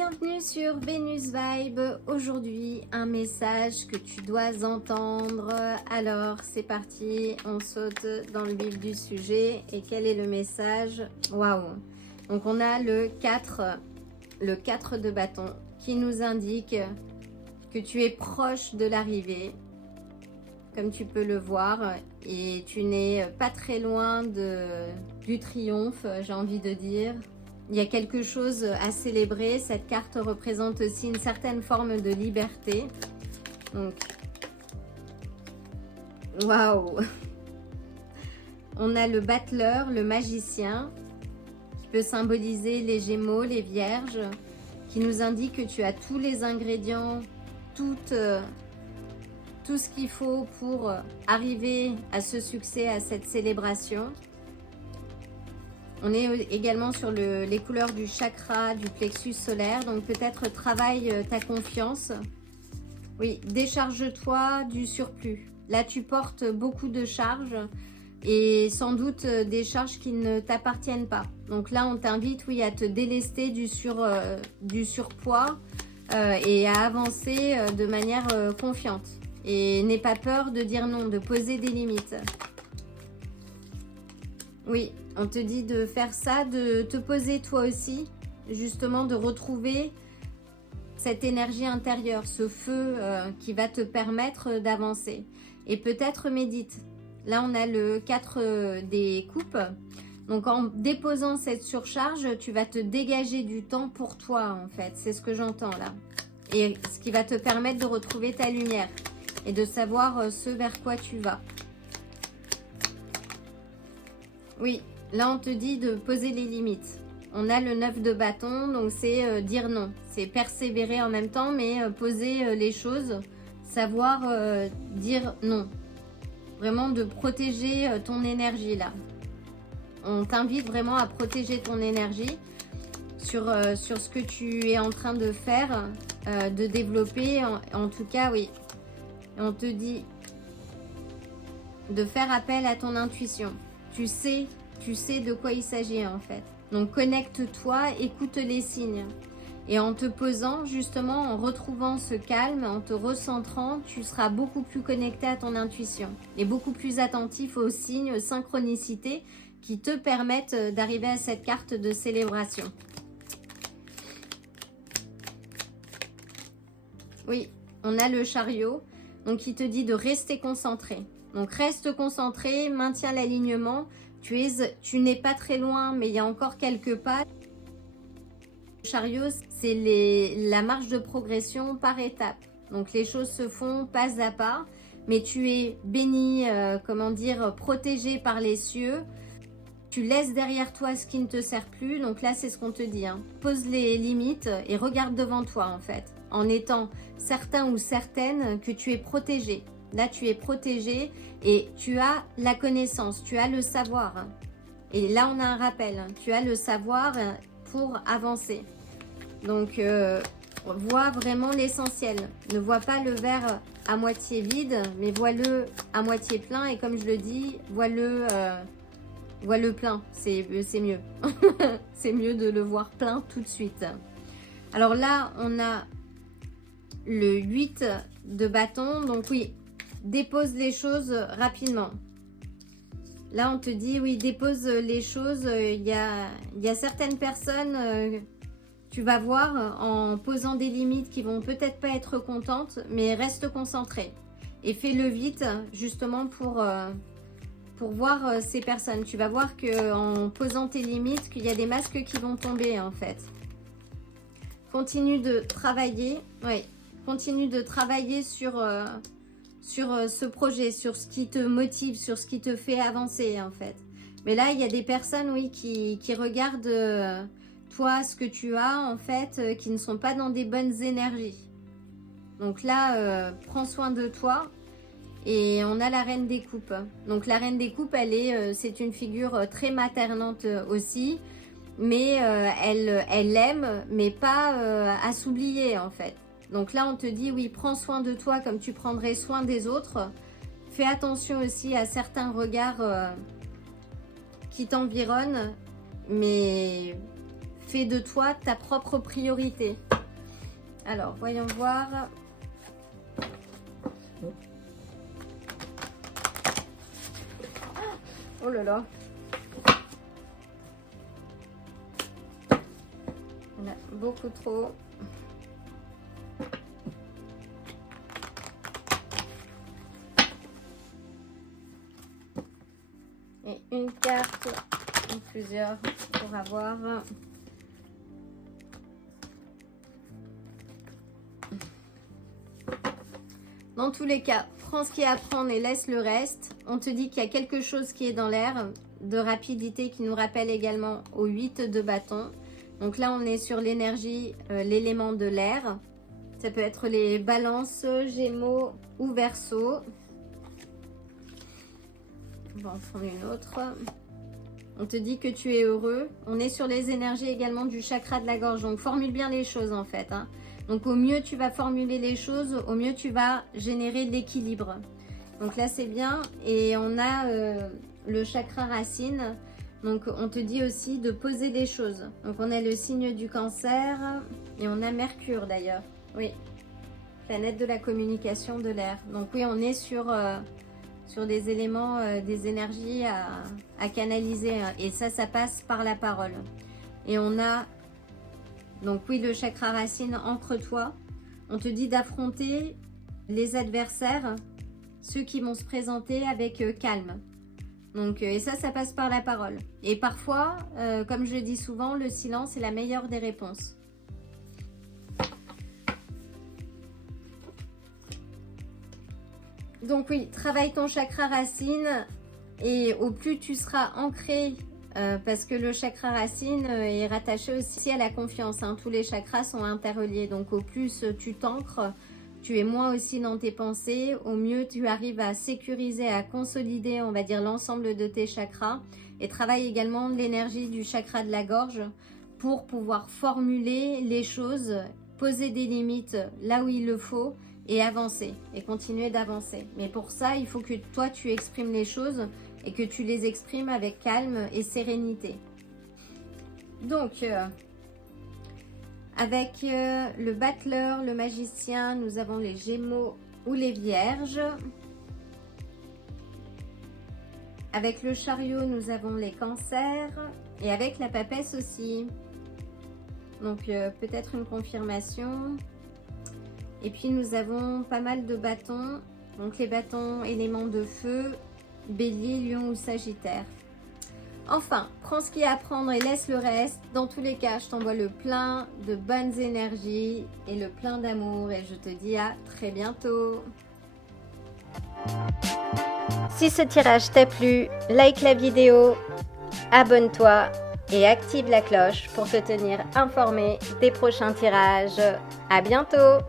bienvenue sur Vénus Vibe. Aujourd'hui, un message que tu dois entendre. Alors, c'est parti, on saute dans le vif du sujet. Et quel est le message? Waouh! Donc, on a le 4 de bâton qui nous indique que tu es proche de l'arrivée, comme tu peux le voir, et tu n'es pas très loin du triomphe, j'ai envie de dire. Il y a quelque chose à célébrer. Cette carte représente aussi une certaine forme de liberté. Donc, waouh! On a le battleur, le magicien, qui peut symboliser les Gémeaux, les Vierges, qui nous indique que tu as tous les ingrédients, tout ce qu'il faut pour arriver à ce succès, à cette célébration. On est également sur les couleurs du chakra, du plexus solaire. Donc peut-être travaille ta confiance. Oui, décharge-toi du surplus. Là, tu portes beaucoup de charges et sans doute des charges qui ne t'appartiennent pas. Donc là, on t'invite, oui, à te délester du surpoids et à avancer de manière confiante. Et n'aie pas peur de dire non, de poser des limites. Oui, on te dit de faire ça, de te poser toi aussi, justement de retrouver cette énergie intérieure, ce feu qui va te permettre d'avancer. Et peut-être médite. Là, on a le 4 des coupes. Donc, en déposant cette surcharge, tu vas te dégager du temps pour toi, en fait. C'est ce que j'entends là. Et ce qui va te permettre de retrouver ta lumière et de savoir ce vers quoi tu vas. Oui, là on te dit de poser les limites. On a le 9 de bâton, donc c'est dire non. C'est persévérer en même temps, mais poser les choses, savoir dire non. Vraiment de protéger ton énergie là. On t'invite vraiment à protéger ton énergie sur ce que tu es en train de faire, de développer. En tout cas, oui. On te dit de faire appel à ton intuition. Tu sais de quoi il s'agit en fait. Donc connecte-toi, écoute les signes. Et en te posant, justement, en retrouvant ce calme, en te recentrant, tu seras beaucoup plus connecté à ton intuition. Et beaucoup plus attentif aux signes, aux synchronicités qui te permettent d'arriver à cette carte de célébration. Oui, on a le chariot, donc qui te dit de rester concentré. Donc reste concentré, maintiens l'alignement. Tu n'es pas très loin, mais il y a encore quelques pas. Le chariot, c'est la marche de progression par étapes. Donc les choses se font pas à pas, mais tu es béni, protégé par les cieux. Tu laisses derrière toi ce qui ne te sert plus. Donc là, c'est ce qu'on te dit. Pose les limites et regarde devant toi en fait, en étant certain ou certaine que tu es protégé. Là, tu es protégé et tu as la connaissance, tu as le savoir. Et là, on a un rappel. Tu as le savoir pour avancer. Donc, vois vraiment l'essentiel. Ne vois pas le verre à moitié vide, mais vois-le à moitié plein. Et comme je le dis, vois-le plein. C'est mieux. C'est mieux de le voir plein tout de suite. Alors là, on a le 8 de bâton. Donc oui, dépose les choses rapidement. Là, on te dit, oui, dépose les choses. Il y a certaines personnes, tu vas voir, en posant des limites qui vont peut-être pas être contentes, mais reste concentré. Et fais-le vite, justement, pour voir ces personnes. Tu vas voir qu'en posant tes limites, qu'il y a des masques qui vont tomber, en fait. Continue de travailler, oui, continue de travailler sur ce projet, sur ce qui te motive, sur ce qui te fait avancer en fait. Mais là, il y a des personnes, oui, qui regardent toi, ce que tu as en fait, qui ne sont pas dans des bonnes énergies. Donc là, prends soin de toi. Et on a la reine des coupes. Donc la reine des coupes, c'est une figure très maternante aussi. Mais elle aime, mais pas à s'oublier en fait. Donc là, on te dit, oui, prends soin de toi comme tu prendrais soin des autres. Fais attention aussi à certains regards qui t'environnent, mais fais de toi ta propre priorité. Alors, voyons voir. Oh là là. Il y en a beaucoup trop. Et une carte, ou plusieurs pour avoir. Dans tous les cas, prends ce qu'il y a à prendre et laisse le reste. On te dit qu'il y a quelque chose qui est dans l'air, de rapidité, qui nous rappelle également au 8 de bâton. Donc là, on est sur l'énergie, l'élément de l'air. Ça peut être les balances, gémeaux ou verseaux. On va en prendre une autre. On te dit que tu es heureux. On est sur les énergies également du chakra de la gorge. Donc, formule bien les choses en fait, hein. Donc, au mieux tu vas formuler les choses, au mieux tu vas générer l'équilibre. Donc là, c'est bien. Et on a le chakra racine. Donc, on te dit aussi de poser des choses. Donc, on a le signe du cancer et on a Mercure d'ailleurs. Oui, planète de la communication, de l'air. Donc, oui, on est sur des éléments, des énergies à canaliser. Et ça passe par la parole. Et on a, donc oui, le chakra racine, ancre-toi. On te dit d'affronter les adversaires, ceux qui vont se présenter avec calme. Donc, et ça passe par la parole. Et parfois, comme je le dis souvent, le silence est la meilleure des réponses. Donc oui, travaille ton chakra racine et au plus tu seras ancré, parce que le chakra racine est rattaché aussi à la confiance, hein. Tous les chakras sont interreliés, donc au plus tu t'ancres, tu es moins aussi dans tes pensées, au mieux tu arrives à sécuriser, à consolider, on va dire, l'ensemble de tes chakras. Et travaille également l'énergie du chakra de la gorge pour pouvoir formuler les choses, poser des limites là où il le faut et avancer et continuer d'avancer. Mais pour ça, il faut que toi tu exprimes les choses et que tu les exprimes avec calme et sérénité. Donc, avec le battleur, le magicien, nous avons les gémeaux ou les vierges. Avec le chariot, nous avons les cancers. Et avec la papesse aussi. Donc, peut-être une confirmation. Et puis, nous avons pas mal de bâtons. Donc, les bâtons éléments de feu, bélier, lion ou sagittaire. Enfin, prends ce qu'il y a à prendre et laisse le reste. Dans tous les cas, je t'envoie le plein de bonnes énergies et le plein d'amour. Et je te dis à très bientôt. Si ce tirage t'a plu, like la vidéo, abonne-toi et active la cloche pour te tenir informé des prochains tirages. À bientôt!